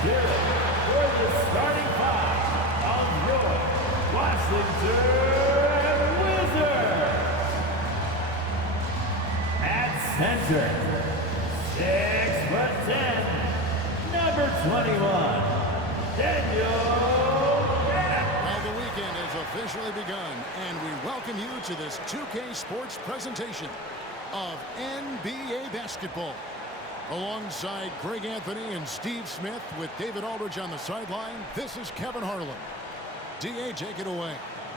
Spirit for the starting five of your Washington Wizards. At center, 6'10", number 21, Daniel Gafford. Well, the weekend has officially begun, and we welcome you to this 2K Sports presentation of NBA basketball. Alongside Greg Anthony and Steve Smith with David Aldridge on the sideline, this is Kevin Harlan. D.A., take it away.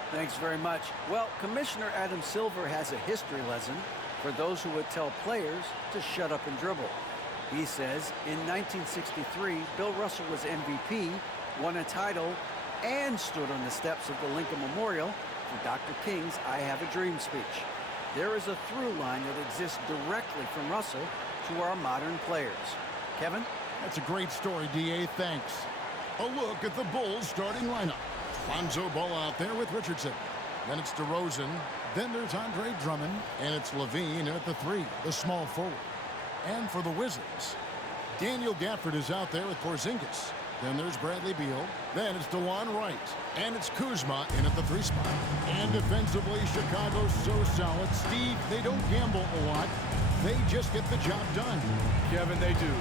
Thanks very much. Well, Commissioner Adam Silver has a history lesson for those who would tell players to shut up and dribble. He says in 1963, Bill Russell was MVP, won a title, and stood on the steps of the Lincoln Memorial for Dr. King's I Have a Dream speech. There is a through line that exists directly from Russell to our modern players. Kevin? That's a great story, D.A. Thanks. A look at the Bulls starting lineup. Lonzo Ball out there with Richardson. Then it's DeRozan. Then there's Andre Drummond. And it's Levine at the 3, the small forward. And for the Wizards, Daniel Gafford is out there with Porzingis. Then there's Bradley Beal. Then it's DeJuan Wright. And it's Kuzma in at the 3 spot. And defensively, Chicago's so solid. Steve, they don't gamble a lot. They just get the job done. Kevin, they do.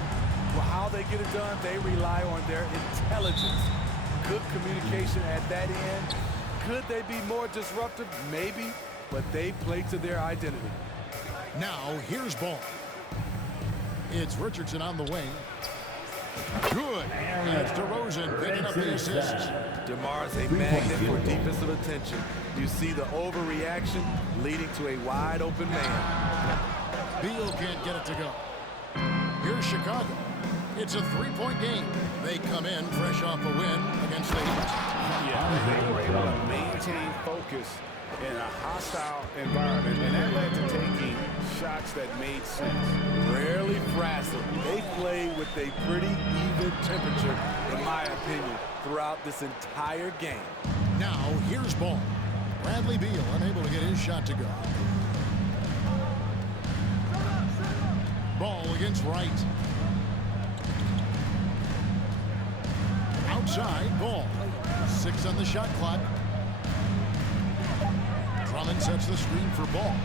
Well, how they get it done, they rely on their intelligence. Good communication at that end. Could they be more disruptive? Maybe. But they play to their identity. Now, here's Ball. It's Richardson on the wing. Good. And it's DeRozan picking up the assist. DeMar is a magnet for defensive attention. You see the overreaction leading to a wide open man. Beal can't get it to go. Here's Chicago. It's a 3-point game. They come in fresh off a win against the Heat. Yeah, they were able to maintain focus in a hostile environment, and that led to taking shots that made sense. Rarely frazzled. They play with a pretty even temperature, in my opinion, throughout this entire game. Now, here's Ball. Bradley Beal unable to get his shot to go. Ball against Wright. Outside, Ball. 6 on the shot clock. Drummond sets the screen for Ball.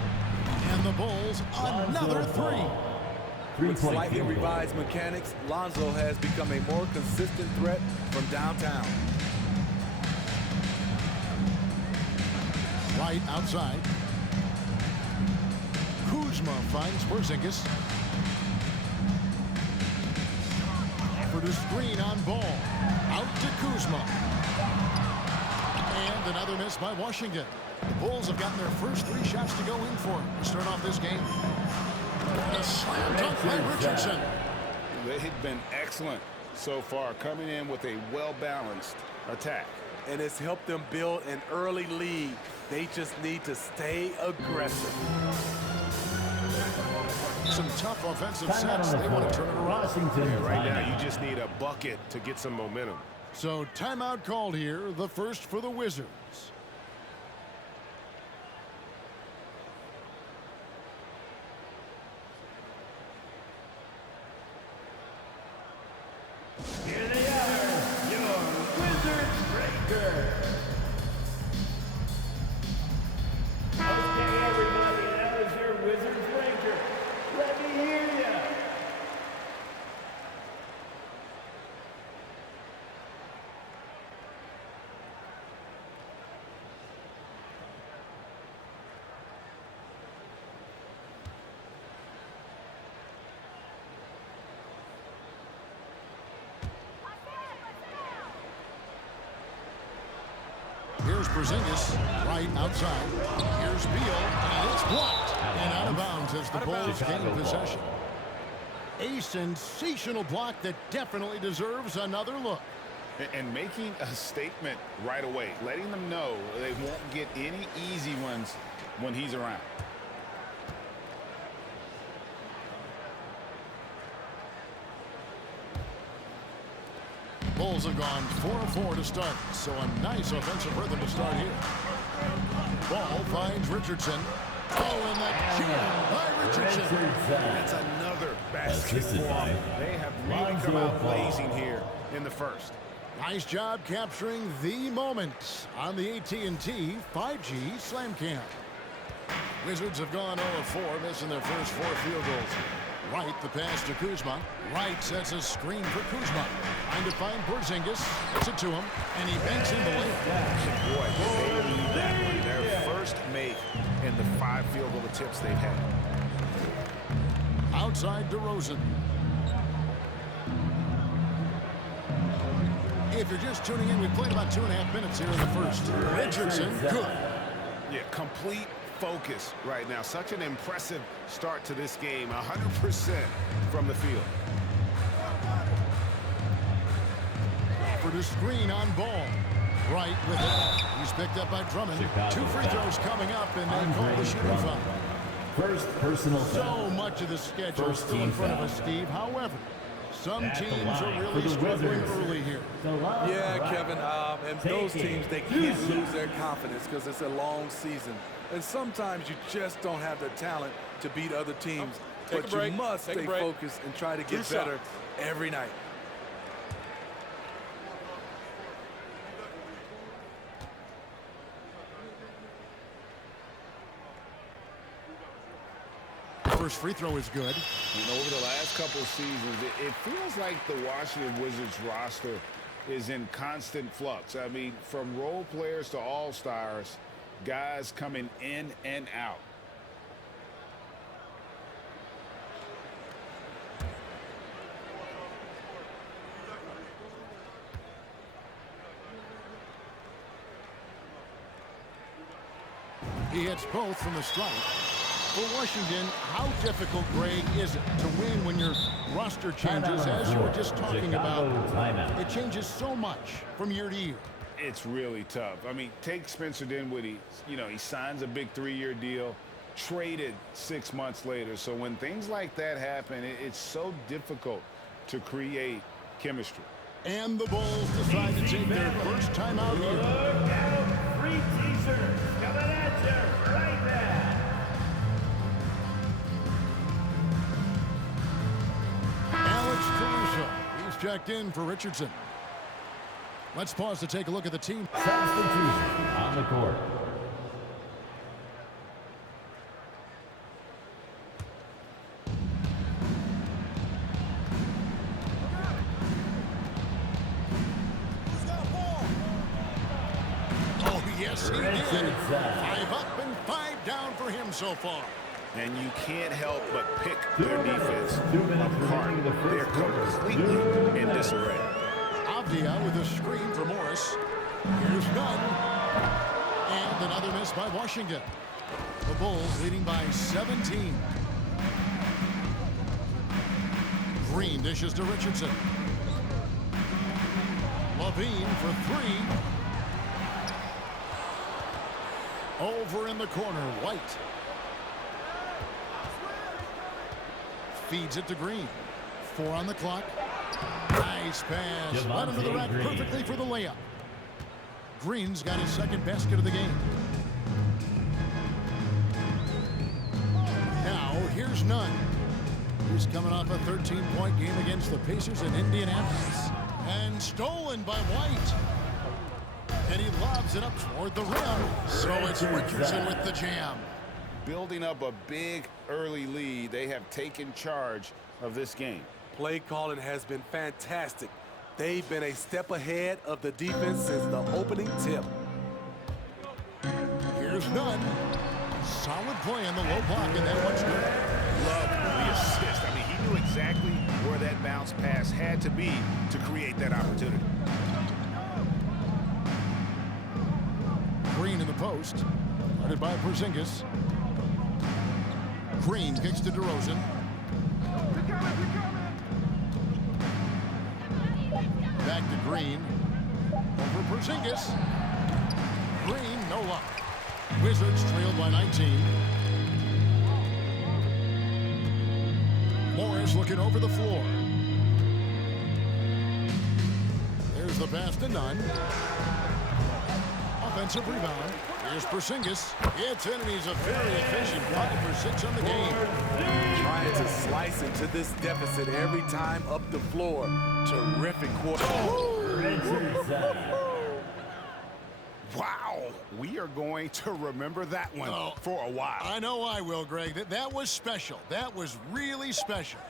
And the Bulls, another 3. With slightly revised mechanics, Lonzo has become a more consistent threat from downtown. Wright outside. Kuzma finds Porzingis. For the screen on Ball. Out to Kuzma. And another miss by Washington. The Bulls have gotten their first 3 shots to go in for to start off this game. And a slam dunk by Richardson. They've been excellent so far, coming in with a well-balanced attack. And it's helped them build an early lead. They just need to stay aggressive. Some tough offensive sets. They want to turn it around. Washington. Right now, you just need a bucket to get some momentum. So timeout called here, the first for the Wizards. Here they are, your Wizards Breakers. Okay, everybody, that was your Wizards Breaker. Let me hear ya. Here's Porzingis, right outside. Here's Beal, and it's blocked. And out of bounds as the Bulls gain possession. A sensational block that definitely deserves another look. And making a statement right away, letting them know they won't get any easy ones when he's around. Bulls have gone 4-4 to start, so a nice offensive rhythm to start here. Ball finds Richardson. Oh, and that jam by Richardson. That's another basket for them. They have really come out blazing here. in the first. Nice job capturing the moment on the AT&T 5G Slam Cam. Wizards have gone 0 of 4, missing their first 4 field goals. Wright, the pass to Kuzma. Wright sets a screen for Kuzma. Trying to find Porzingis. Gets it to him, and he banks in the layup. Boy, they need that one. Their first make in the 5 field goal attempts they've had. Outside DeRozan. If you're just tuning in, we played about 2.5 minutes here in the first. Richardson, good. Yeah, complete focus right now. Such an impressive start to this game. 100% from the field. For the screen on ball. Right with it. He's picked up by Drummond. 2 free throws coming up, and they call the shooting foul. First personal foul. So much of the schedule First still in team front of foul. us, Steve. However, some At the teams line are for really the struggling Wizards. early here. Yeah, Kevin, and those Taking teams, they can't lose their confidence because it's a long season. And sometimes you just don't have the talent to beat other teams. Take But a break. you must Take a stay break. focused and try to get Two better shots. every night. First free throw is good. Over the last couple of seasons, it feels like the Washington Wizards roster is in constant flux. I mean, from role players to all-stars, guys coming in and out. He hits both from the strike. For Washington, how difficult, Greg, is it to win when your roster changes, as you were just talking about? Timeout. It changes so much from year to year. It's really tough. I mean, take Spencer Dinwiddie. He signs a big 3-year deal, traded 6 months later. So when things like that happen, it's so difficult to create chemistry. And the Bulls decide to take their first timeout here. Look out, free t-shirts coming at you right now. Alex Caruso. He's checked in for Richardson. Let's pause to take a look at the team. Substitution on the court. Oh, yes, he did. Richardson. 5 up and 5 down for him so far. And you can't help but pick their defense 2 minutes apart. remaining in the They're first quarter. completely in disarray. Avdia with a screen for Morris. Here's Nunn. And another miss by Washington. The Bulls leading by 17. Green dishes to Richardson. Levine for 3. Over in the corner, White. Feeds it to Green. 4 on the clock. Nice pass. Led him to the rack Green. perfectly for the layup. Green's got his second basket of the game. Now, here's Nunn. He's coming off a 13-point game against the Pacers in Indianapolis. And stolen by White. And he lobs it up toward the rim. So it's Richardson with the jam. Building up a big early lead, they have taken charge of this game. Play calling has been fantastic. They've been a step ahead of the defense since the opening tip. Here's Nunn. Solid play on the low block, and that one's good. Love the assist. I mean, he knew exactly where that bounce pass had to be to create that opportunity. Green in the post. Guarded by Porzingis. Green kicks to DeRozan. Back to Green. Over Porzingis. Green, no luck. Wizards trailed by 19. Morris looking over the floor. There's the pass to Nunn. Offensive rebound. Here's Porzingis. It's in, and he's a very efficient 5 for 6 on the game. Trying to slice into this deficit every time up the floor. Terrific quarter. Richardson. Wow, we are going to remember that one for a while. I know I will, Greg. That was special. That was really special.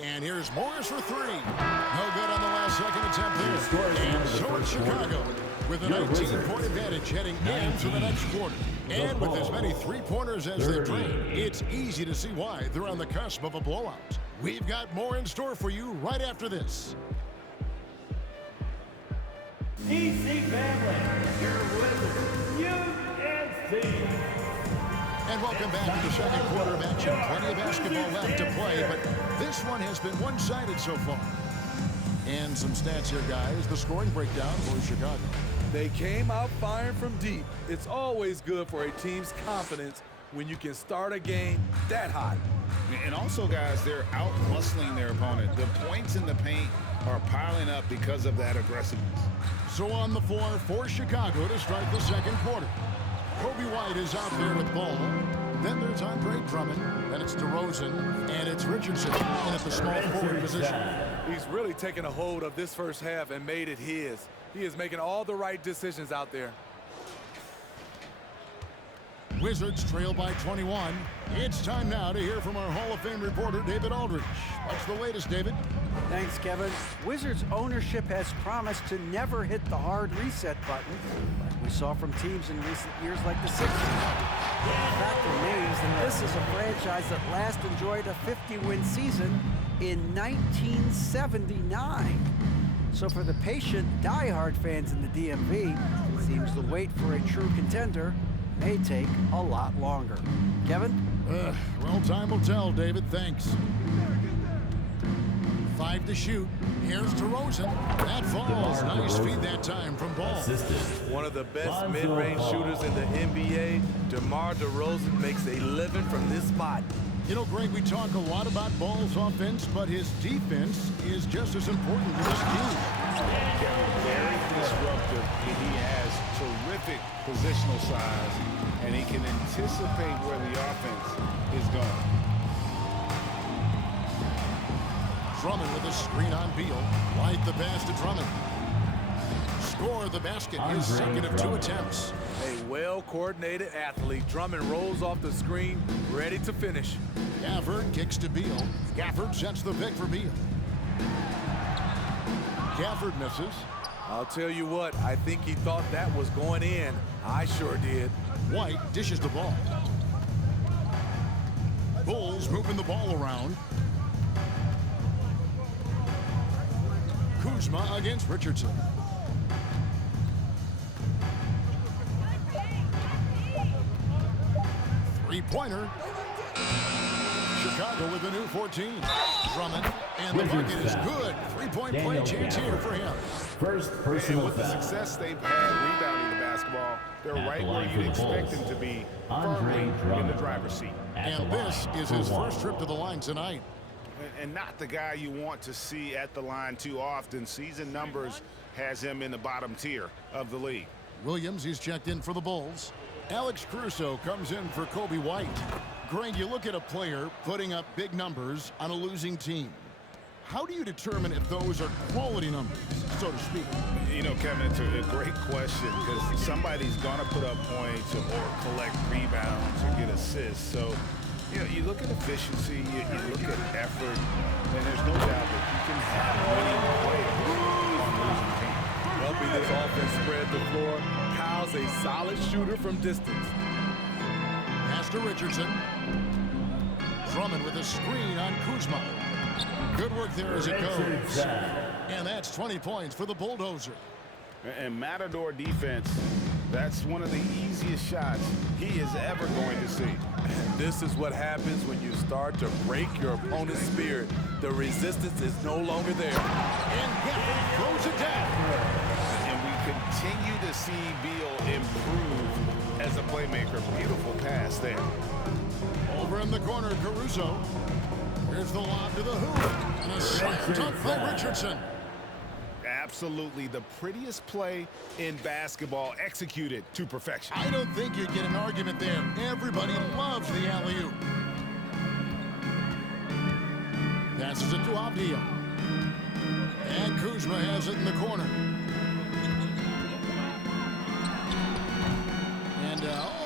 And here's Morris for three. No good on the last second attempt there. And so it's Chicago with a 19-point advantage heading into the next quarter. And with as many three-pointers as they drain, it's easy to see why they're on the cusp of a blowout. We've got more in store for you right after this. DC family, your Wizards, UNC. And welcome back to the second quarter of action. Plenty of basketball left to play, but this one has been one-sided so far. And some stats here, guys. The scoring breakdown for Chicago. They came out firing from deep. It's always good for a team's confidence when you can start a game that hot. And also, guys, they're out-hustling their opponent. The points in the paint are piling up because of that aggressiveness. So on the floor for Chicago to start the second quarter. Kobe White is out there with ball. Then there's Andre Drummond. Then it's DeRozan. And it's Richardson in at the small forward position. He's really taken a hold of this first half and made it his. He is making all the right decisions out there. Wizards trail by 21. It's time now to hear from our Hall of Fame reporter, David Aldridge. What's the latest, David? Thanks, Kevin. Wizards ownership has promised to never hit the hard reset button like we saw from teams in recent years like the Sixers. The fact remains that this is a franchise that last enjoyed a 50-win season in 1979. So for the patient, diehard fans in the DMV, it seems the wait for a true contender may take a lot longer. Kevin? Well, time will tell, David. Thanks. 5 to shoot. Here's DeRozan. That falls. Nice feed that time from Ball. One of the best mid-range shooters in the NBA, DeMar DeRozan makes a living from this spot. You know, Greg, we talk a lot about Ball's offense, but his defense is just as important to this team. Very disruptive. He has terrific positional size, and he can anticipate where the offense is going. Drummond with a screen on Beal. Like the pass to Drummond. Score the basket. His second of 2 attempts. A well-coordinated athlete. Drummond rolls off the screen, ready to finish. Gafford kicks to Beal. Gafford sets the pick for Beal. Gafford misses. I'll tell you what, I think he thought that was going in. I sure did. White dishes the ball. Bulls moving the ball around. Kuzma against Richardson. Three-pointer. Chicago with a new 14. Drummond, and the bucket is good. Three-point play chance here for him. First And personal with the foul. success they've had rebounding the basketball, they're At right the where line for you'd the expect Bulls, them to be, Andre firmly in the Drummond. driver's seat. At the And this line is for his one. first trip to the line tonight. And not the guy you want to see at the line too often. Season numbers has him in the bottom tier of the league. Williams, he's checked in for the Bulls. Alex Caruso comes in for Kobe White. Greg, you look at a player putting up big numbers on a losing team. How do you determine if those are quality numbers, so to speak? You know, Kevin, it's a great question because somebody's going to put up points or collect rebounds or get assists. So, you know, you look at efficiency, you look at effort, and there's no doubt that you can have winning players on losing teams. Helping this offense spread the floor. Kyle's a solid shooter from distance. Pass to Richardson. Drummond with a screen on Kuzma. Good work there as it goes. Richardson. And that's 20 points for the Bulldozer. And Matador defense, that's one of the easiest shots he is ever going to see. And this is what happens when you start to break your opponent's spirit. The resistance is no longer there. And Gafford throws it down. And we continue to see Beal improve as a playmaker. Beautiful pass there. Over in the corner, Caruso. Here's the lob to the hoop. And a slam dunk by Richardson. Absolutely the prettiest play in basketball executed to perfection. I don't think you get an argument there. Everybody loves the alley-oop. Passes it to Abdiel. Kuzma has it in the corner. And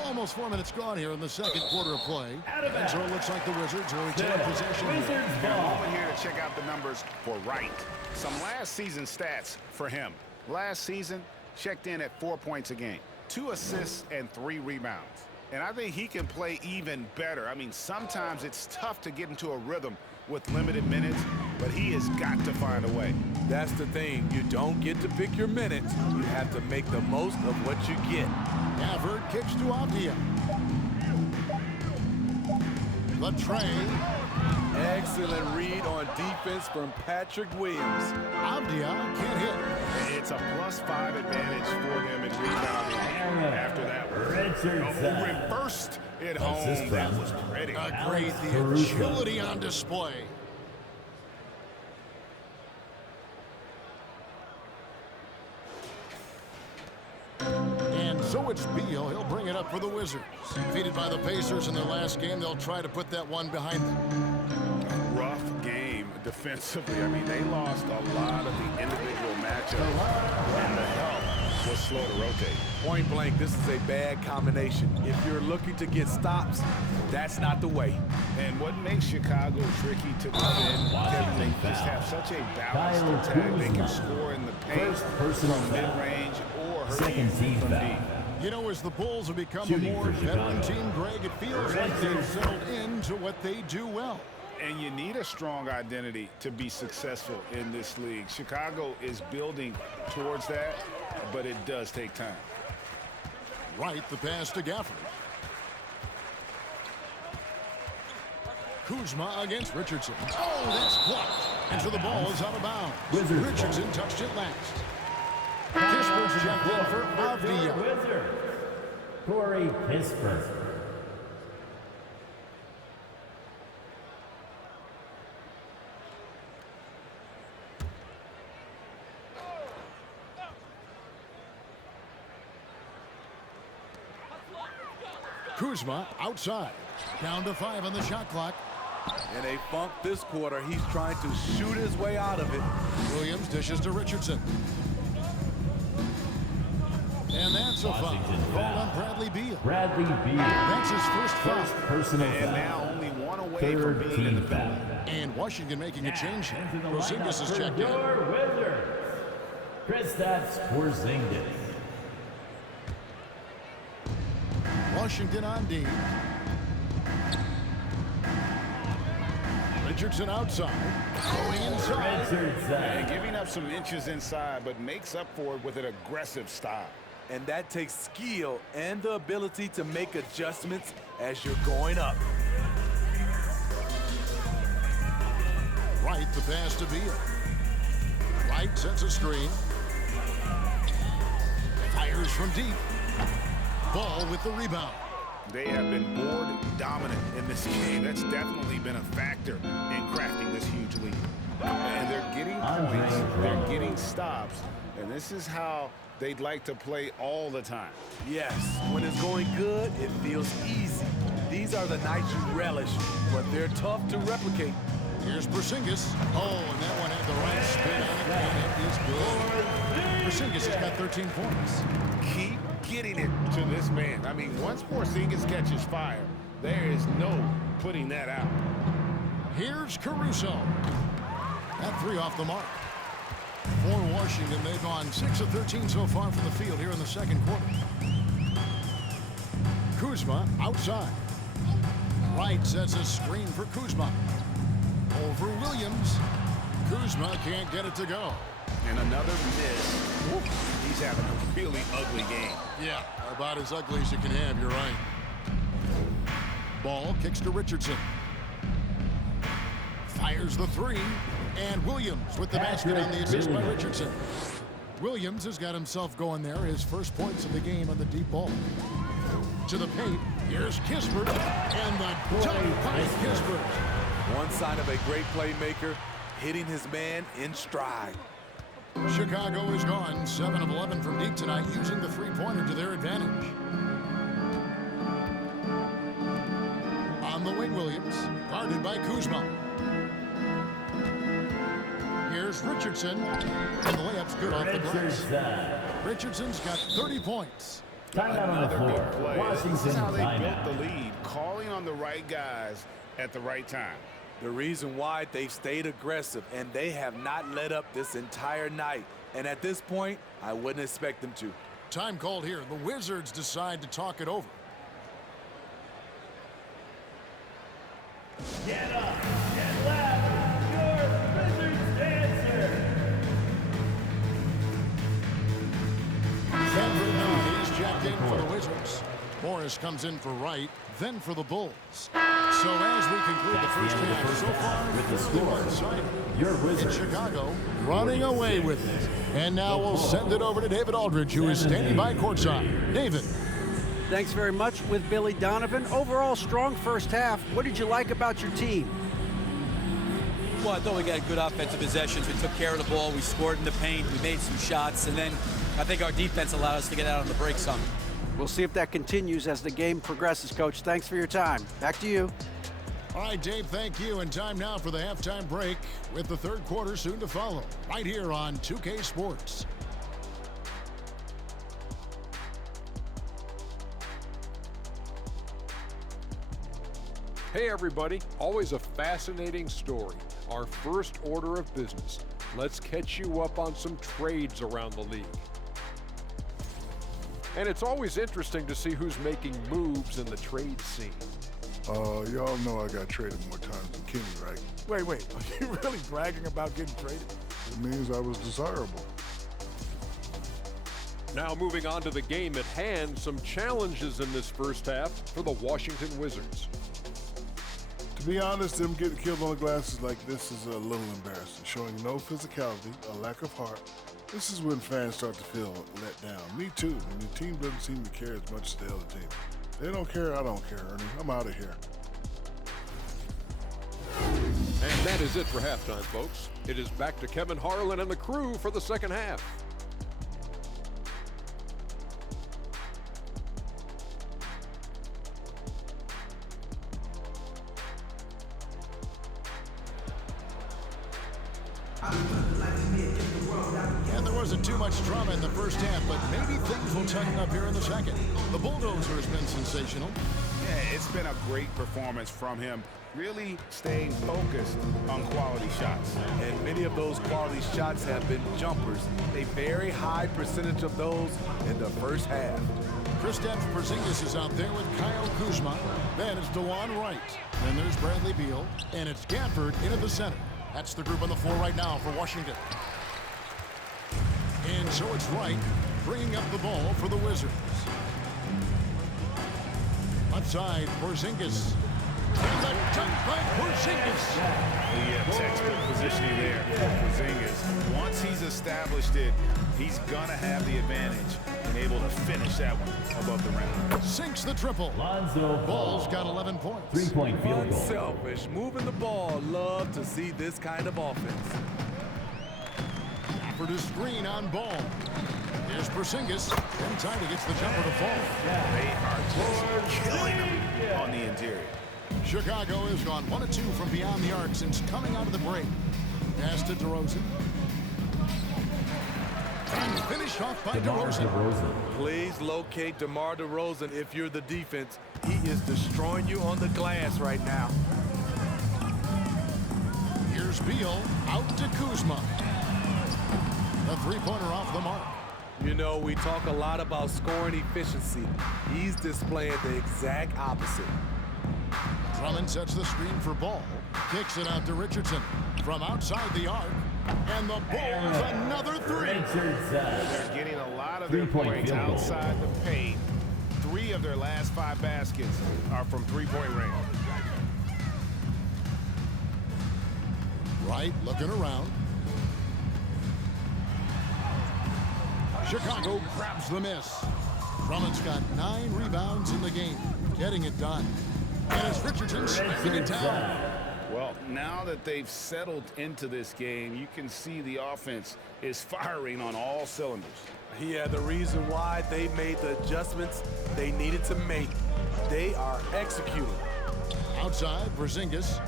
almost 4 minutes gone here in the second quarter of play. And so it looks like the Wizards will retain possession. Wizards A ball. moment here to check out the numbers for Wright. Some last season stats for him. Last season, checked in at 4 points a game, 2 assists and 3 rebounds. And I think he can play even better. I mean, sometimes it's tough to get into a rhythm with limited minutes, but he has got to find a way. That's the thing. You don't get to pick your minutes. You have to make the most of what you get. Gafford kicks to Avdia. Latrey. Excellent read on defense from Patrick Williams. Avdia can't hit. It's a +5 advantage for them in rebounding after that one. Richardson. Reversed it Assist home. That from was pretty. Agreed. The Caruso. agility on display. And so it's Beal. He'll bring it up for the Wizards. Defeated by the Pacers in their last game, they'll try to put that one behind them. Rough game defensively. I mean, they lost a lot of the individual matchups, and the help was slow to rotate. Point blank, this is a bad combination. If you're looking to get stops, that's not the way. And what makes Chicago tricky to defend, Kevin, they just have such a balanced Kyle attack. They Kuzma. can score in the paint First personal from foul. mid-range or hurt Second you team from foul. deep. You know, as the Bulls have become Shooting a more for veteran Chicago. team, Greg, it feels like they've settled into what they do well. And you need a strong identity to be successful in this league. Chicago is building towards that, but it does take time. Right, the pass to Gafford. Kuzma against Richardson. Oh, that's blocked. And so the ball is out of bounds. Wizards Richardson ball. touched it last. Kisper's checked in for Avdia. Wizards. Corey Kispert. Kuzma outside. Down to 5 on the shot clock. In a funk this quarter, he's trying to shoot his way out of it. Williams dishes to Richardson. And that's a foul. Washington Called foul. on Bradley Beal. Bradley Beal. That's his first foul. First personal And foul. now only one away Third from being in the team penalty. foul. And Washington making a change here. Into the Porzingis lineup is for checked in. your Wizards. Kristaps Porzingis. Washington on D. Richardson outside. Going inside. And Richardson. giving up some inches inside, but makes up for it with an aggressive style. And that takes skill and the ability to make adjustments as you're going up. Wright, the pass to Beal. Wright sets a screen. Fires from deep. Ball with the rebound. They have been board dominant in this game. That's definitely been a factor in crafting this huge lead. And they're getting Andre points, they're Drummond. getting stops, and this is how they'd like to play all the time. Yes, when it's going good, it feels easy. These are the nights you relish, but they're tough to replicate. Here's Porzingis. Oh, and that one had the right spin on it, and it is good. Porzingis has got 13 points. Keep getting it to this man. I mean, once Porzingis catches fire, there is no putting that out. Here's Caruso. That 3 off the mark. For Washington, they've gone 6 of 13 so far from the field here in the second quarter. Kuzma outside. Wright sets a screen for Kuzma. Over Williams. Kuzma can't get it to go. And another miss. Whoop. He's having a really ugly game. Yeah, about as ugly as you can have, you're right. Ball kicks to Richardson. Fires the 3. And Williams with the basket on the assist by Richardson. Williams has got himself going there. His first points of the game on the deep ball. To the paint. Here's Kispert. And the dunk by Kispert. One sign of a great playmaker, hitting his man in stride. Chicago is gone 7 of 11 from deep tonight, using the three-pointer to their advantage. On the wing, Williams, guarded by Kuzma. Here's Richardson. And the layup's good off the glass. Richardson's got 30 points. Timeout on the Another floor. good play. This Washington is how they built timeout. the lead, calling on the right guys at the right time. The reason why they've stayed aggressive, and they have not let up this entire night. And at this point, I wouldn't expect them to. Time called here. The Wizards decide to talk it over. Get up, get loud, your Wizards answer. Sandra Nunn is jacked in for the Wizards. Morris comes in for Wright, then for the Bulls. So as we conclude the first half, so far, With the score, one-sided. your It's Wizards. Chicago running away with it. And now we'll send it over to David Aldridge, who is standing by courtside. David. Thanks very much with Billy Donovan. Overall, strong first half. What did you like about your team? Well, I thought we got good offensive possessions. We took care of the ball. We scored in the paint. We made some shots. And then I think our defense allowed us to get out on the break some. We'll see if that continues as the game progresses, Coach. Thanks for your time. Back to you. All right, Dave, thank you. And time now for the halftime break with the third quarter soon to follow, right here on 2K Sports. Hey everybody, always a fascinating story. Our first order of business. Let's catch you up on some trades around the league. And it's always interesting to see who's making moves in the trade scene. Y'all know I got traded more times than Kenny, right? Wait, are you really bragging about getting traded? It means I was desirable. Now moving on to the game at hand, some challenges in this first half for the Washington Wizards. To be honest, them getting killed on the glasses like this is a little embarrassing. Showing no physicality, a lack of heart. This is when fans start to feel let down. Me too. When the team doesn't seem to care as much as the other team. They don't care, I don't care, Ernie. I'm out of here. And that is it for halftime, folks. It is back to Kevin Harlan and the crew for the second half. And there wasn't too much drama in the first half, but maybe things will tighten up here in the second. The Bulldozer has been sensational. Yeah, it's been a great performance from him, really staying focused on quality shots. And many of those quality shots have been jumpers. A very high percentage of those in the first half. Kristaps Porzingis is out there with Kyle Kuzma. Then it's DeJuan Wright. Then there's Bradley Beal. And it's Gafford into the center. That's the group on the floor right now for Washington. And so it's Wright bringing up the ball for the Wizards. Left side, Porzingis. And the dunk by Porzingis. Yeah, textbook positioning there for Porzingis. Once he's established it, he's gonna have the advantage and able to finish that one above the rim. Sinks the triple. Lonzo Ball's Ball. got 11 points. Three-point field goal. Unselfish, moving the ball. Love to see this kind of offense. For the screen on Ball. Here's Porzingis. And time gets the jumper to fall. They are just killing him on the interior. Chicago has gone 1 of 2 from beyond the arc since coming out of the break. Pass to DeRozan. And finished off by DeMar DeRozan. DeRozan. Please locate DeMar DeRozan if you're the defense. He is destroying you on the glass right now. Here's Beal out to Kuzma. The three-pointer off the mark. You know, we talk a lot about scoring efficiency. He's displaying the exact opposite. Drummond sets the screen for Ball. Kicks it out to Richardson. From outside the arc. And the Bulls another three. Richardson. They're getting a lot of their Three-point points field goal. outside the paint. 3 of their last 5 baskets are from three-point range. Wright looking around. Chicago grabs the miss. Drummond's got 9 rebounds in the game, getting it done. And it's Richardson smacking it down. Well, now that they've settled into this game, you can see the offense is firing on all cylinders. Yeah, the reason why they made the adjustments they needed to make. They are executing. Outside, Porzingis.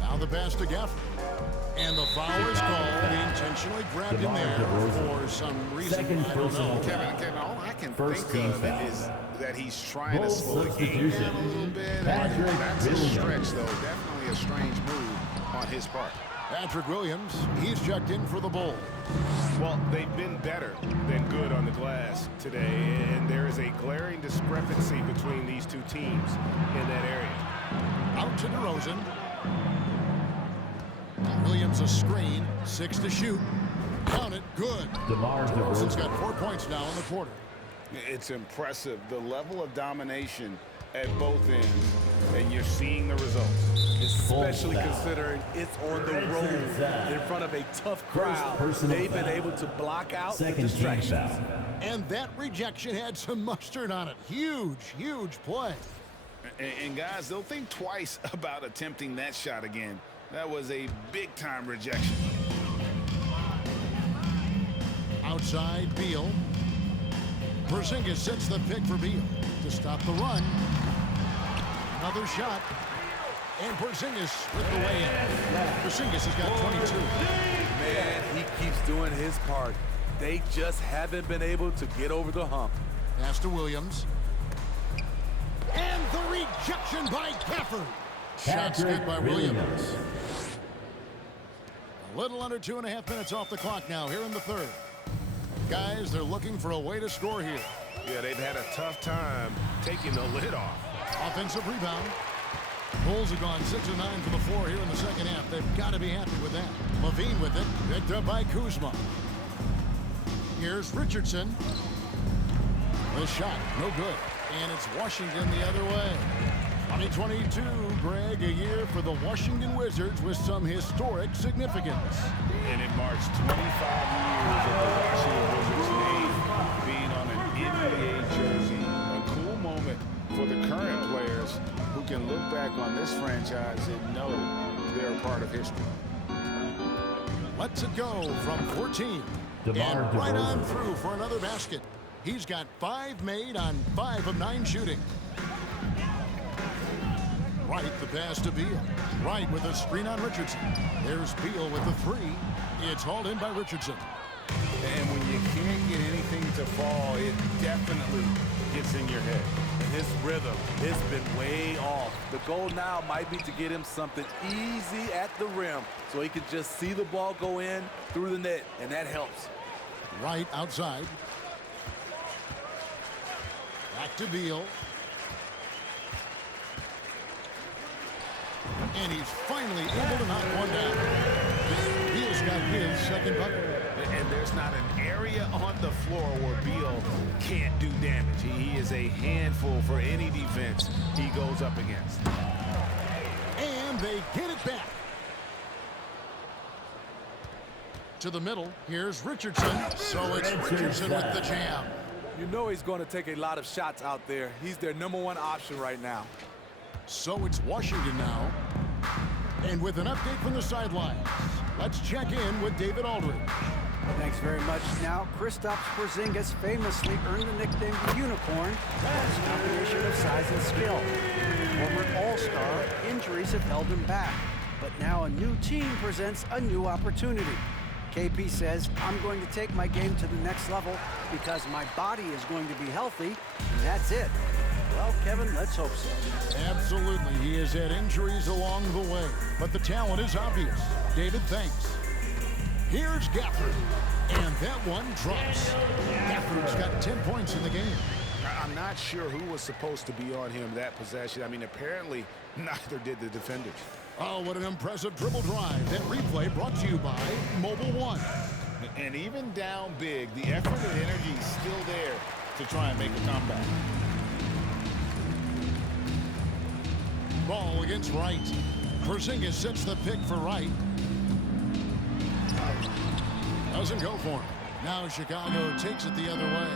Now the pass to Gafford. And the foul is called. He intentionally grabbed him there for some reason. I don't know. Kevin, all I can First think team of foul. is that he's trying to Ball slow the game substitution. down a little bit. Patrick That's a Williams. stretch, though. Definitely a strange move on his part. Patrick Williams, he's checked in for the Bulls. Well, they've been better than good on the glass today, and there is a glaring discrepancy between these two teams in that area. Out to DeRozan. Williams a screen, 6 to shoot. Count it, good. DeMar DeRozan's DeRozan. got 4 points now in the quarter. It's impressive, the level of domination at both ends, and you're seeing the results. Especially Foul. considering it's on the road in front of a tough crowd. personal They've been foul. able to block out the Second team distractions. foul. And that rejection had some mustard on it. Huge, huge play. And guys, they'll think twice about attempting that shot again. That was a big-time rejection. Outside, Beal. Porzingis sets the pick for Beal to stop the run. Another shot. And Porzingis with the way in. Porzingis has got 22. Man, he keeps doing his part. They just haven't been able to get over the hump. Pass to Williams. And the rejection by Gafford. Shot good by Williams. A little under 2.5 minutes off the clock now here in the third. Guys, they're looking for a way to score here. Yeah, they've had a tough time taking the lid off. Offensive rebound. Bulls have gone 6 of 9 from the floor here in the second half. They've got to be happy with that. Levine with it. Picked up by Kuzma. Here's Richardson. The shot, no good. And it's Washington the other way. 2022, Greg, a year for the Washington Wizards with some historic significance. And it marks 25 years of the Washington Wizards name being on an NBA jersey. A cool moment for the current players who can look back on this franchise and know they're a part of history. Lets it go from 14. DeMar And right on DeRozan. through for another basket. He's got 5 made on 5 of 9 shooting. Wright the pass to Beal. Wright with a screen on Richardson. There's Beal with the 3. It's hauled in by Richardson. And when you can't get anything to fall, it definitely gets in your head. His rhythm has been way off. The goal now might be to get him something easy at the rim so he can just see the ball go in through the net, and that helps. Wright outside. Back to Beal. And he's finally able to knock one down. Beal's got his second bucket. And there's not an area on the floor where Beal can't do damage. He is a handful for any defense he goes up against. And they get it back. To the middle, here's Richardson. So it's Richardson with the jam. You know he's going to take a lot of shots out there. He's their #1 option right now. So it's Washington now. And with an update from the sidelines, let's check in with David Aldridge. Thanks very much. Now, Kristaps Porzingis famously earned the nickname the Unicorn for his combination of size and skill. Former All-Star, injuries have held him back. But now a new team presents a new opportunity. KP says, I'm going to take my game to the next level because my body is going to be healthy, and that's it. Well, Kevin, let's hope so. Absolutely. He has had injuries along the way, but the talent is obvious. David, thanks. Here's Gafford, and that one drops. Gafford's got 10 points in the game. I'm not sure who was supposed to be on him that possession. I mean, apparently neither did the defenders. Oh, what an impressive dribble drive. That replay brought to you by Mobile One. And even down big, the effort and energy is still there to try and make a comeback. Ball against Wright. Porzingis sets the pick for Wright. Doesn't go for him. Now Chicago takes it the other way.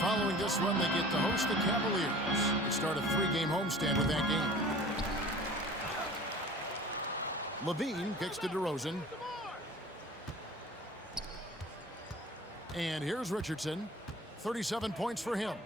Following this one, they get to host the Cavaliers. They start a 3-game homestand with that game. Levine kicks to DeRozan. And here's Richardson. 37 points for him.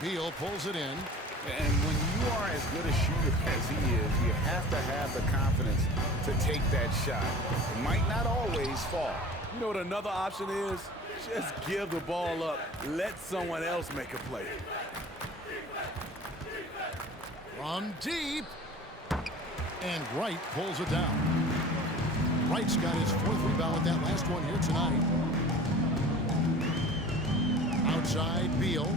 Beal pulls it in. And when you are as good a shooter as he is, you have to have the confidence to take that shot. It might not always fall. You know what another option is? Just give the ball up. Let someone else make a play. From deep. And Wright pulls it down. Wright's got his 4th rebound with that last one here tonight. Outside, Beal.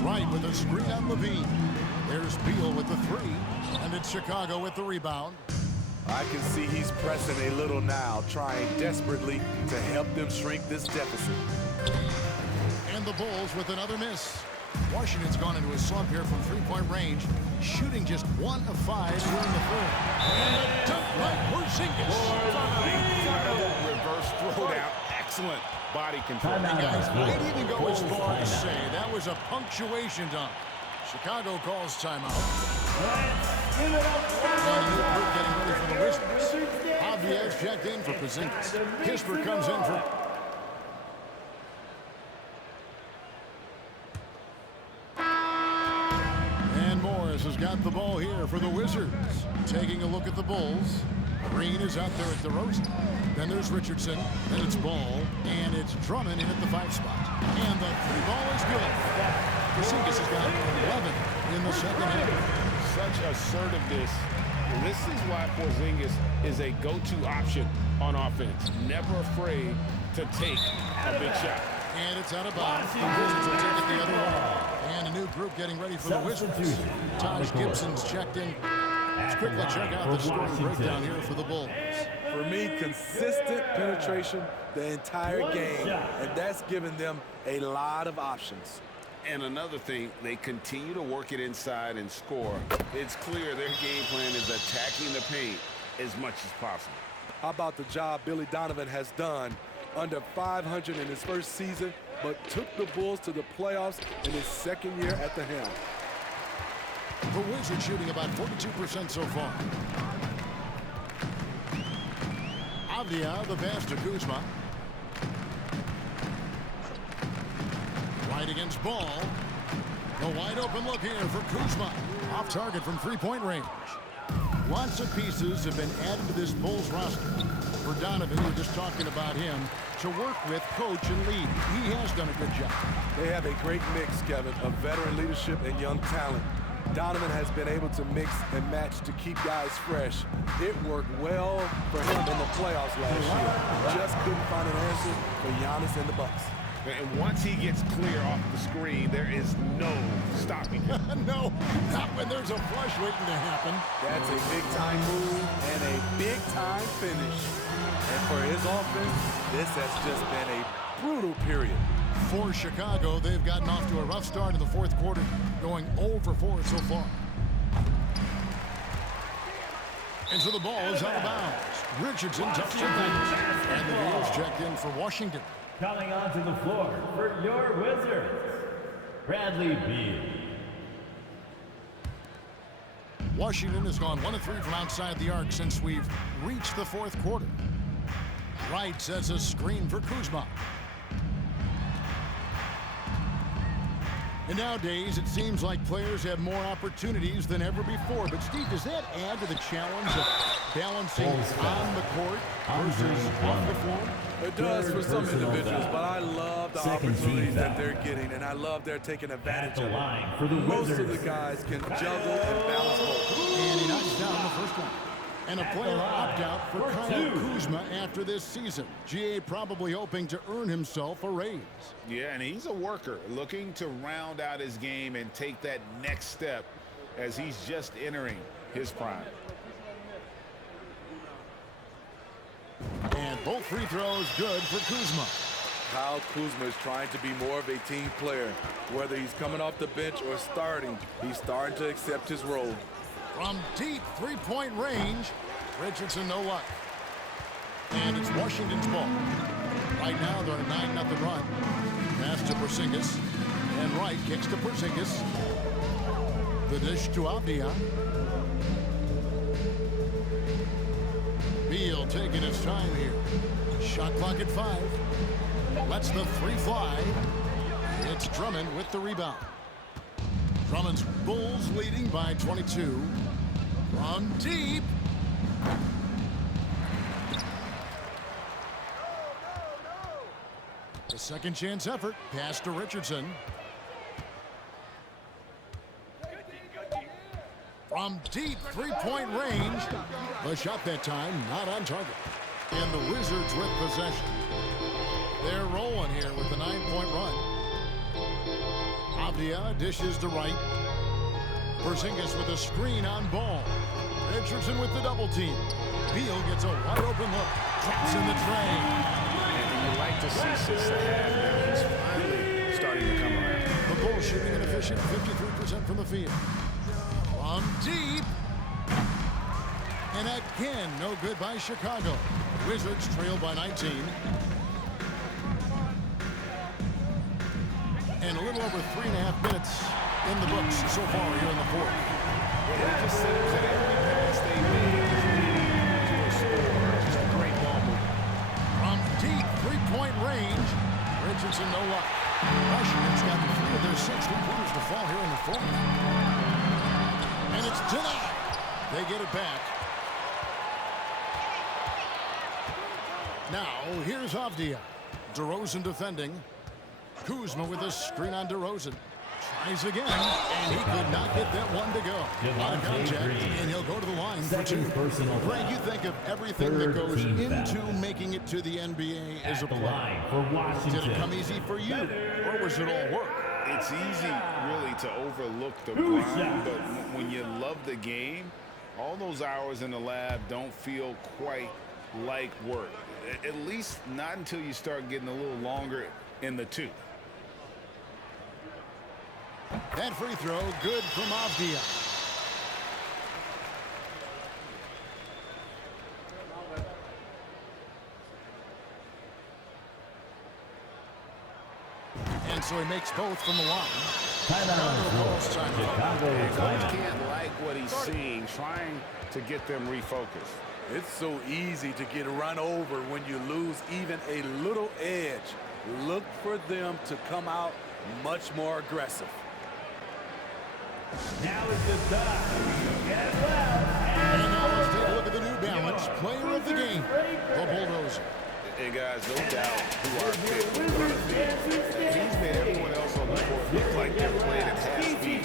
Wright with a screen on Levine. There's Beal with the 3. And it's Chicago with the rebound. I can see he's pressing a little now, trying desperately to help them shrink this deficit. And the Bulls with another miss. Washington's gone into a slump here from 3-point range, shooting just 1 of 5 during the third. And a dunk by Porzingis. Reverse throwdown. Excellent body control. And guys, I'd even go as far as say that was a punctuation dunk. Chicago calls timeout. And a new group getting ready for the Wizards. Javier checked in for Porzingis. Kispert comes in for... And Morris has got the ball here for the Wizards. Taking a look at the Bulls. Green is out there at DeRozan. Then there's Richardson. Then it's Ball. And it's Drummond in at the 5 spot. And the 3 ball is good. Porzingis has got 11 in the second half. Such assertiveness. This is why Porzingis is a go-to option on offense. Never afraid to take a big shot. And it's out of bounds. The Wizards will take it the other way. And a new group getting ready for the Wizards. Taj Gibson's checked in. Let's quickly check out the scoring breakdown here for the Bulls. For me, consistent penetration the entire game, and that's given them a lot of options. And another thing, they continue to work it inside and score. It's clear their game plan is attacking the paint as much as possible. How about the job Billy Donovan has done? Under 500 in his first season, but took the Bulls to the playoffs in his second year at the helm. The Wizards shooting about 42% so far. Avdia, the pass to Kuzma. Right against Ball. A wide open look here for Kuzma. Off target from 3-point range. Lots of pieces have been added to this Bulls roster. For Donovan, we're just talking about him, to work with, coach, and lead. He has done a good job. They have a great mix, Kevin, of veteran leadership and young talent. Donovan has been able to mix and match to keep guys fresh. It worked well for him in the playoffs last year. Just couldn't find an answer for Giannis and the Bucks. And once he gets clear off the screen, there is no stopping him. No, not when there's a flush waiting to happen. That's a big-time move and a big-time finish. And for his offense, this has just been a brutal period. For Chicago, they've gotten off to a rough start in the 4th quarter, going 0 for 4 so far. And so the ball is out of bounds. Richardson touches it. And the Beals checked in for Washington. Coming onto the floor for your Wizards, Bradley Beal. Washington has gone 1 of 3 from outside the arc since we've reached the 4th quarter. Wright sets a screen for Kuzma. And nowadays, it seems like players have more opportunities than ever before. But, Steve, does that add to the challenge of balancing on the court versus off the floor? It does for some individuals, but I love the opportunities that they're getting, and I love they're taking advantage of it. Most of the guys can juggle and balance both. And he knocks down the first one. And a player opt-out for Kyle Kuzma after this season. GA probably hoping to earn himself a raise. Yeah, and he's a worker, looking to round out his game and take that next step as he's just entering his prime. And both free throws good for Kuzma. Kyle Kuzma is trying to be more of a team player. Whether he's coming off the bench or starting, he's starting to accept his role. From deep 3-point range, Richardson no luck. And it's Washington's ball. Right now they're on a 9-0 run. Pass to Porzingis. And Wright kicks to Porzingis. The dish to Avdia. Beal taking his time here. Shot clock at 5. Lets the 3 fly. It's Drummond with the rebound. Drummond's Bulls leading by 22. From deep. A second chance effort. Pass to Richardson. From deep three-point range. The shot that time not on target. And the Wizards with possession. They're rolling here with a 9-point run. Avdia dishes to right. Porzingis with a screen on ball. Richardson with the double team. Beal gets a wide open look. Traps in the tray. And you like to see since the half now he's finally starting to come around. The Bulls shooting an efficient 53% from the field. From deep. And again, no good by Chicago. Wizards trail by 19. And a little over 3.5 minutes in the books so far here in the fourth. Well, it just seems that every pass they made is leading to a score. Just a great ball movement. From deep three-point range, Richardson no luck. Washington's got 3 of their 6 three-pointers to fall here in the fourth. And it's denied. They get it back. Now, here's Avdia. DeRozan defending. Kuzma with a screen on DeRozan. Tries again, and he could not get that one to go. On contact, and he'll go to the line for 2. Greg, you think of everything that goes into making it to the NBA as a player. Did it come easy for you, or was it all work? It's easy, really, to overlook the grind, but when you love the game, all those hours in the lab don't feel quite like work. At least not until you start getting a little longer in the tooth. That free throw, good from Avdia. And so he makes both from the line. Coach can't like what he's seeing, trying to get them refocused. It's so easy to get run over when you lose even a little edge. Look for them to come out much more aggressive. Now is the time. Get loud. And now let's take a look at the New Balance player of the game, the Bulldozer. And guys, no doubt who our pick in front of me. He's made everyone else on the court look like they're playing at half speed.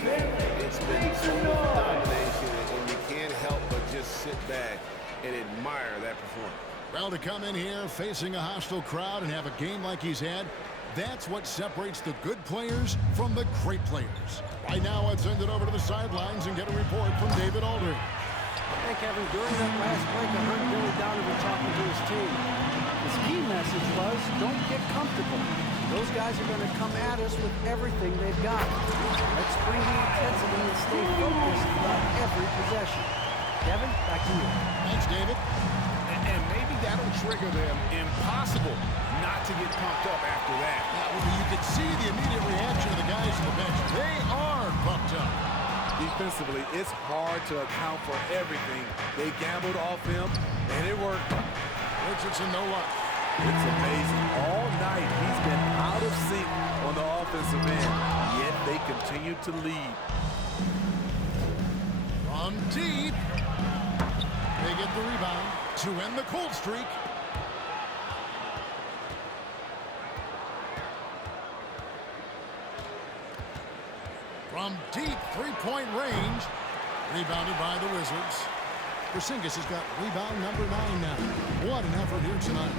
It's been so much domination, and you can't help but just sit back and admire that performance. Well, to come in here facing a hostile crowd and have a game like he's had, that's what separates the good players from the great players. Right now, let's send it over to the sidelines and get a report from David Aldridge. Hey, Kevin, during that last break, I heard Billy Donovan talking to his team. His key message was, don't get comfortable. Those guys are going to come at us with everything they've got. Let's bring the intensity and stay focused throughout every possession. Kevin, back to you. Thanks, David. And maybe that'll trigger them. Impossible not to get pumped up after that. You could see the immediate reaction of the guys on the bench. They are pumped up. Defensively, it's hard to account for everything. They gambled off him, and it worked. Richardson, no luck. It's amazing. All night, he's been out of sync on the offensive end, yet they continue to lead. From deep. They get the rebound to end the cold streak. From deep three-point range. Rebounded by the Wizards. Porzingis has got rebound number 9 now. What an effort here tonight.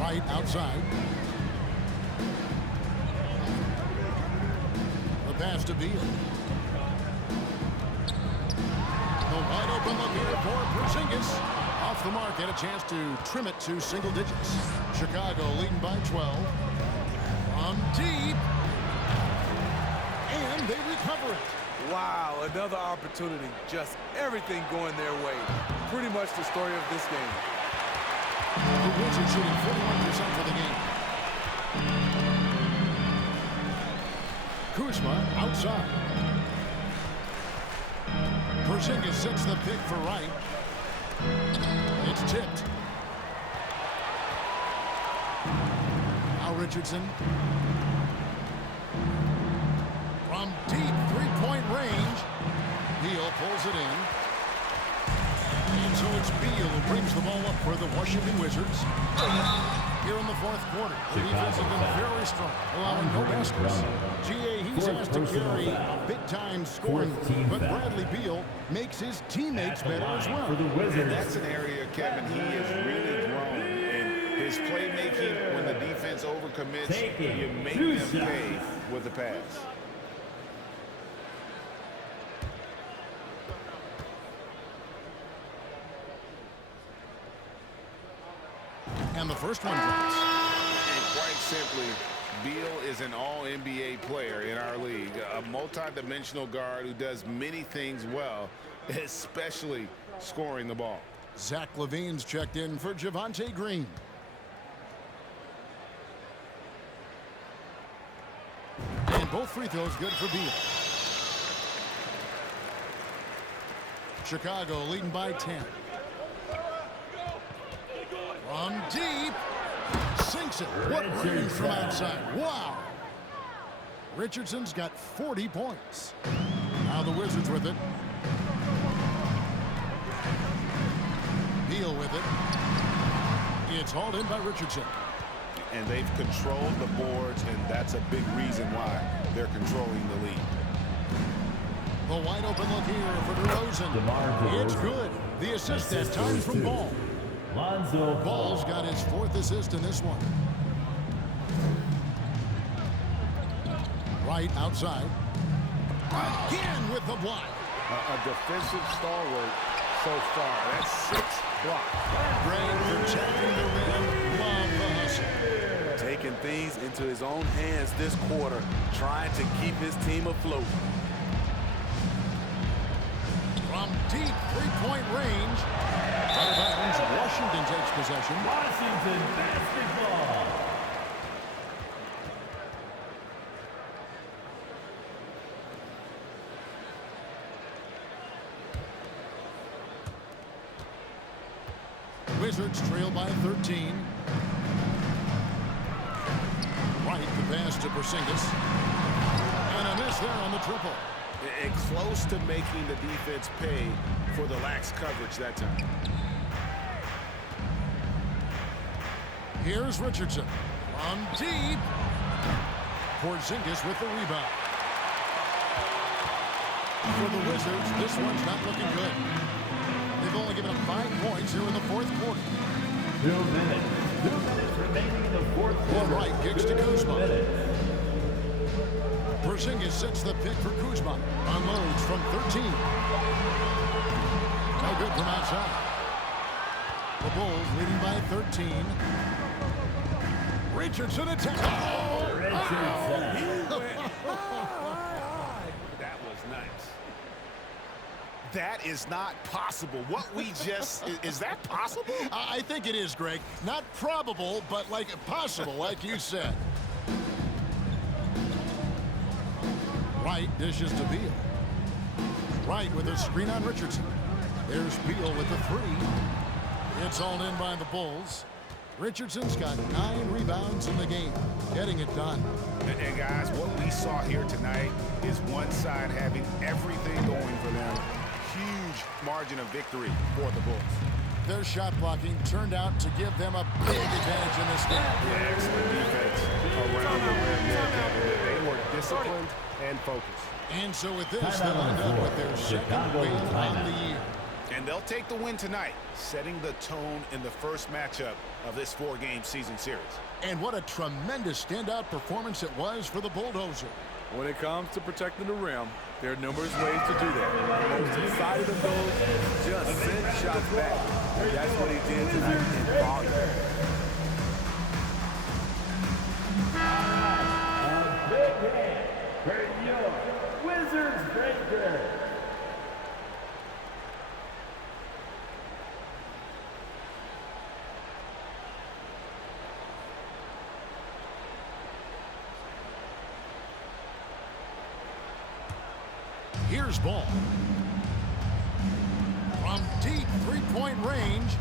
Right outside. The pass to Beal. The wide open look here for Porzingis. Off the mark, had a chance to trim it to single digits. Chicago leading by 12. From deep. And they recover it. Wow, another opportunity. Just everything going their way. Pretty much the story of this game. The Wizards shooting 41% for the game. Kuzma outside. Porzingis sets the pick for right. It's tipped. Now Richardson. pulls it in. And so it's Beal who brings the ball up for the Washington Wizards. Here in the fourth quarter, the defense has been very strong, allowing no baskets. G.A. he's asked to carry big-time scoring, but Bradley Beal makes his teammates better as well. And that's an area, Kevin, he has really grown in his playmaking. When the defense overcommits, you make them pay with the pass. And the first one drops. And quite simply, Beal is an all-NBA player in our league, a multi-dimensional guard who does many things well, especially scoring the ball. Zach LaVine's checked in for Javonte Green. And both free throws good for Beal. Chicago leading by 10. From deep, sinks it. What range from outside. Wow. Richardson's got 40 points. Now the Wizards with it. Beal with it. It's hauled in by Richardson. And they've controlled the boards, and that's a big reason why they're controlling the lead. The wide open look here for DeRozan. It's good. The assist that time from Ball. Ball's got his fourth assist in this one. Right outside. Again with the block. A defensive stalwart so far. That's 6 blocks. Gray protecting the rim. Love the hustle. Taking things into his own hands this quarter, trying to keep his team afloat. From deep three-point range. Out of bounds, Washington takes possession. Washington basketball. Wizards trail by 13. Right, the pass to Porzingis. And a miss there on the triple. And close to making the defense pay for the lax coverage that time. Here's Richardson. From deep. Porzingis with the rebound. For the Wizards, this one's not looking good. They've only given up 5 points here in the fourth quarter. 2 minutes. 2 minutes remaining in the fourth quarter. Right, kicks to Kuzma. Porzingis sets the pick for Kuzma. Unloads from 13. No good from outside. The Bulls leading by 13. Richardson attack. Oh! That was nice. That is not possible. What we just, is that possible? I think it is, Greg. Not probable, but like possible, like you said. Wright dishes to Beal. Wright with a screen on Richardson. There's Beal with the 3. It's all in by the Bulls. Richardson's got 9 rebounds in the game, getting it done. And guys, what we saw here tonight is one side having everything going for them. Huge margin of victory for the Bulls. Their shot blocking turned out to give them a big advantage in this game. Yeah, excellent defense around the rim there, Kevin. They were disciplined and focused. And so with this, they'll end up with their second win on the year. And they'll take the win tonight, setting the tone in the first matchup of this 4-game season series. And what a tremendous standout performance it was for the Bulldozer. When it comes to protecting the rim, there are numerous ways to do that. The most excited of those, just send shots back. That's what he did tonight in volume. A big hand for your Wizards breaker. Here's Ball. From deep three-point range.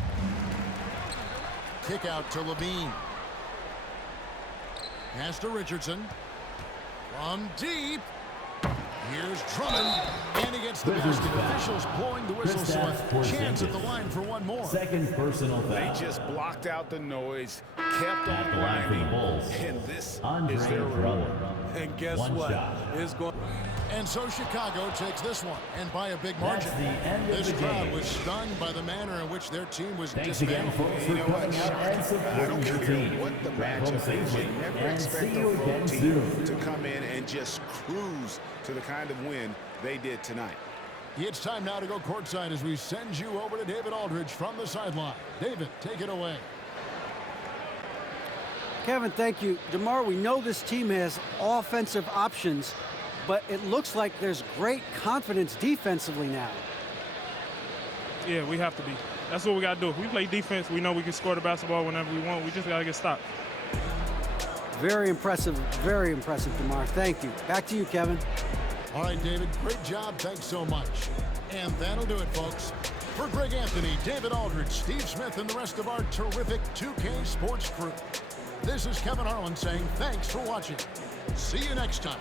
Kick out to Levine. Pass to Richardson. From deep. Here's Drummond, and he gets the basket. Officials blowing the whistle, so a chance at the line for one more. Second personal They foul. just blocked out the noise, kept on At the line for the grinding, Bulls, and this Andre is their reward. Drummond. And guess One what? shot. It's going. And so Chicago takes this one, and by a big That's margin. the end of This the crowd game. was stunned by the manner in which their team was Thanks again, dismantled. folks, for You know what? coming out and I supporting don't your care team. what the Drive home matchup is. safely, You never and expect see a you road again team soon. to come in and just cruise to the kind of win they did tonight. It's time now to go courtside as we send you over to David Aldridge from the sideline. David, take it away. Kevin, thank you. DeMar, we know this team has offensive options, but it looks like there's great confidence defensively now. Yeah, we have to be. That's what we got to do. If we play defense, we know we can score the basketball whenever we want. We just got to get stopped. Very impressive, DeMar. Thank you. Back to you, Kevin. All right, David, great job. Thanks so much. And that'll do it, folks. For Greg Anthony, David Aldridge, Steve Smith, and the rest of our terrific 2K Sports crew, this is Kevin Harlan saying thanks for watching. See you next time.